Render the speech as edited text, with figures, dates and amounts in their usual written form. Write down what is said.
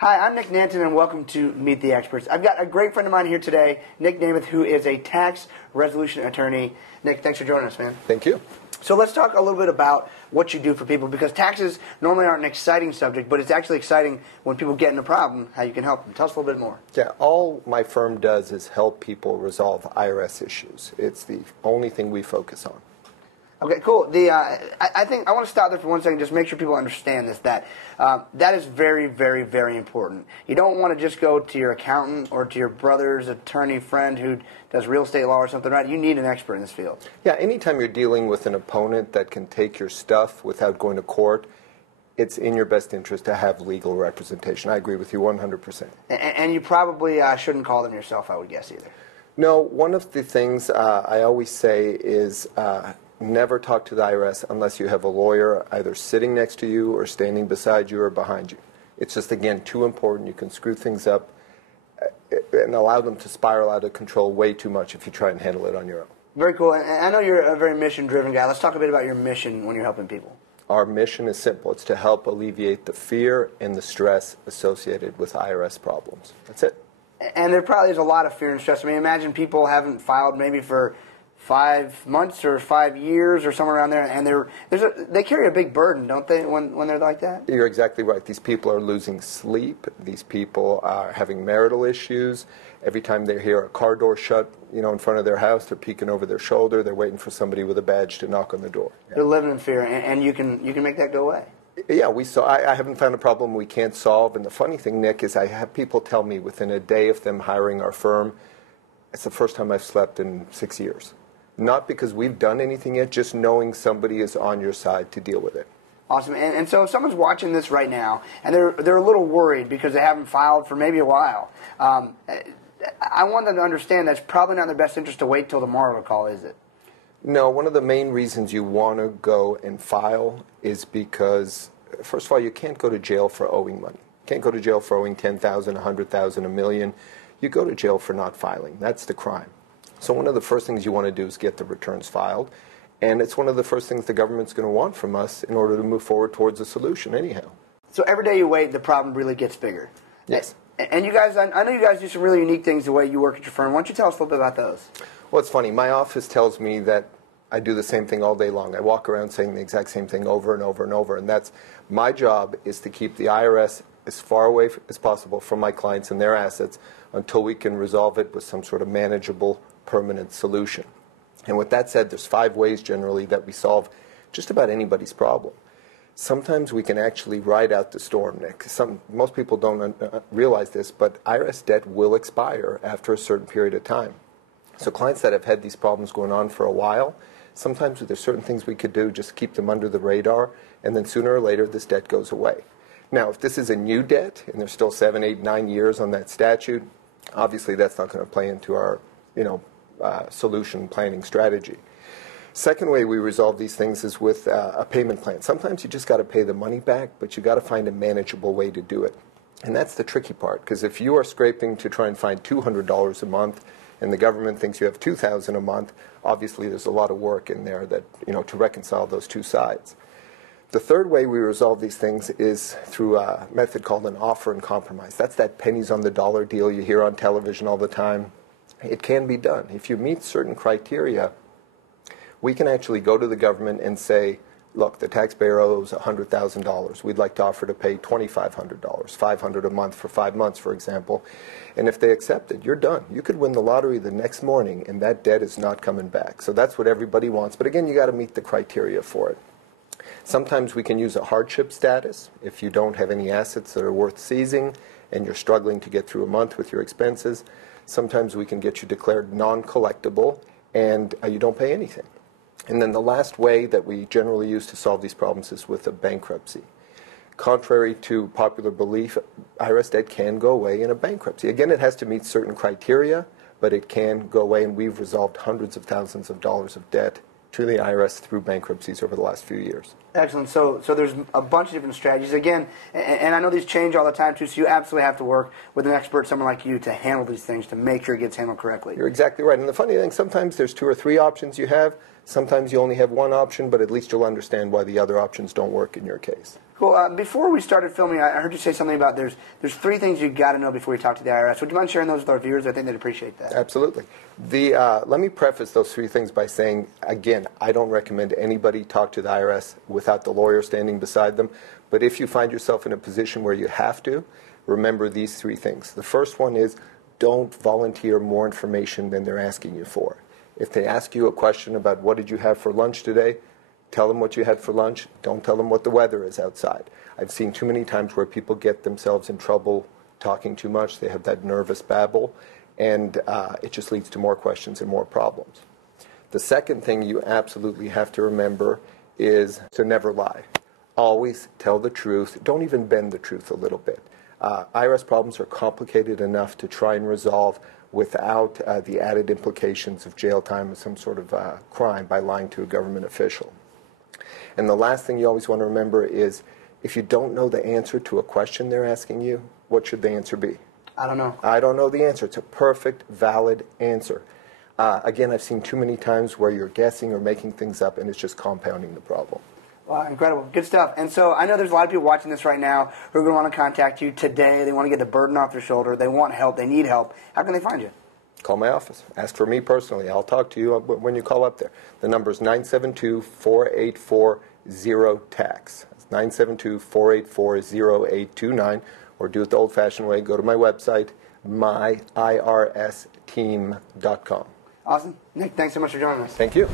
Hi, I'm Nick Nanton, and welcome to Meet the Experts. I've got a great friend of mine here today, Nick Nemeth, who is a tax resolution attorney. Nick, thanks for joining us, man. Thank you. So let's talk a little bit about what you do for people, because taxes normally aren't an exciting subject, but it's actually exciting when people get in a problem, how you can help them. Tell us a little bit more. Yeah, all my firm does is help people resolve IRS issues. It's the only thing we focus on. Okay, cool. I think I want to stop there for 1 second, just make sure people understand this, that that is very, very, very important. You don't want to just go to your accountant or to your brother's attorney friend who does real estate law or something, right? You need an expert in this field. Yeah, anytime you're dealing with an opponent that can take your stuff without going to court, it's in your best interest to have legal representation. I agree with you 100%. And you probably shouldn't call them yourself, I would guess, either. No, one of the things I always say is never talk to the IRS unless you have a lawyer either sitting next to you or standing beside you or behind you. It's just, again, too important. You can screw things up and allow them to spiral out of control way too much if you try and handle it on your own. Very cool. And I know you're a very mission-driven guy. Let's talk a bit about your mission when you're helping people. Our mission is simple. It's to help alleviate the fear and the stress associated with IRS problems. That's it. And there probably is a lot of fear and stress. I mean, imagine people haven't filed maybe for 5 months or 5 years or somewhere around there, and they carry a big burden, don't they, when they're like that? You're exactly right. These people are losing sleep. These people are having marital issues. Every time they hear a car door shut, in front of their house, they're peeking over their shoulder. They're waiting for somebody with a badge to knock on the door. Yeah. They're living in fear, and you can make that go away. Yeah, I haven't found a problem we can't solve. And the funny thing, Nick, is I have people tell me within a day of them hiring our firm, it's the first time I've slept in 6 years. Not because we've done anything yet, just knowing somebody is on your side to deal with it. Awesome. And so if someone's watching this right now, and they're a little worried because they haven't filed for maybe a while, I want them to understand that's probably not in their best interest to wait till tomorrow to call, is it? No, one of the main reasons you want to go and file is because, first of all, you can't go to jail for owing money. You can't go to jail for owing $10,000, $100,000, $1 million. You go to jail for not filing. That's the crime. So one of the first things you want to do is get the returns filed, and it's one of the first things the government's going to want from us in order to move forward towards a solution anyhow. So every day you wait, the problem really gets bigger. Yes. And you guys, I know you guys do some really unique things the way you work at your firm. Why don't you tell us a little bit about those? Well, it's funny. My office tells me that I do the same thing all day long. I walk around saying the exact same thing over and over and over, and that's my job is to keep the IRS as far away as possible from my clients and their assets until we can resolve it with some sort of manageable permanent solution. And with that said, there's 5 ways generally that we solve just about anybody's problem. Sometimes we can actually ride out the storm, Nick. Most people don't realize this, but IRS debt will expire after a certain period of time. So clients that have had these problems going on for a while, sometimes there's certain things we could do just to keep them under the radar, and then sooner or later this debt goes away. Now, if this is a new debt, and there's still 7, 8, 9 years on that statute, obviously that's not going to play into our solution planning strategy. Second way we resolve these things is with a payment plan. Sometimes you just got to pay the money back, but you got to find a manageable way to do it. And that's the tricky part, because if you are scraping to try and find $200 a month and the government thinks you have $2,000 a month, obviously there's a lot of work in there that, to reconcile those two sides. The third way we resolve these things is through a method called an offer and compromise. That's that pennies on the dollar deal you hear on television all the time. It can be done. If you meet certain criteria, we can actually go to the government and say, look, the taxpayer owes $100,000. We'd like to offer to pay $2,500, $500 a month for 5 months, for example. And if they accept it, you're done. You could win the lottery the next morning, and that debt is not coming back. So that's what everybody wants. But again, you got to meet the criteria for it. Sometimes we can use a hardship status. If you don't have any assets that are worth seizing and you're struggling to get through a month with your expenses, sometimes we can get you declared non-collectible and you don't pay anything. And then the last way that we generally use to solve these problems is with a bankruptcy. contrary to popular belief, IRS debt can go away in a bankruptcy. Again, it has to meet certain criteria, but it can go away, and we've resolved hundreds of thousands of dollars of debt to the IRS through bankruptcies over the last few years. Excellent. So there's a bunch of different strategies. Again, and I know these change all the time too, so you absolutely have to work with an expert, someone like you, to handle these things, to make sure it gets handled correctly. You're exactly right. And the funny thing, sometimes there's 2 or 3 options you have. Sometimes you only have one option, but at least you'll understand why the other options don't work in your case. Cool. Before we started filming, I heard you say something about there's 3 things you got to know before you talk to the IRS. Would you mind sharing those with our viewers? I think they'd appreciate that. Absolutely. Let me preface those 3 things by saying, again, I don't recommend anybody talk to the IRS without the lawyer standing beside them. But if you find yourself in a position where you have to, remember these 3 things. The first one is, don't volunteer more information than they're asking you for. If they ask you a question about what did you have for lunch today, tell them what you had for lunch. Don't tell them what the weather is outside. I've seen too many times where people get themselves in trouble talking too much. They have that nervous babble, and it just leads to more questions and more problems. The second thing you absolutely have to remember is to never lie. Always tell the truth. Don't even bend the truth a little bit. IRS problems are complicated enough to try and resolve without the added implications of jail time or some sort of crime by lying to a government official. And the last thing you always want to remember is, if you don't know the answer to a question they're asking you, what should the answer be? I don't know. I don't know the answer. It's a perfect, valid answer. Again, I've seen too many times where you're guessing or making things up, and it's just compounding the problem. Wow, incredible. Good stuff. And so I know there's a lot of people watching this right now who are going to want to contact you today. They want to get the burden off their shoulder. They want help. They need help. How can they find you? Call my office. Ask for me personally. I'll talk to you when you call up there. The number is 972-484-0-TAX. It's 972-484-0829. Or do it the old-fashioned way. Go to my website, myiRsteam.com. Awesome. Nick, thanks so much for joining us. Thank you.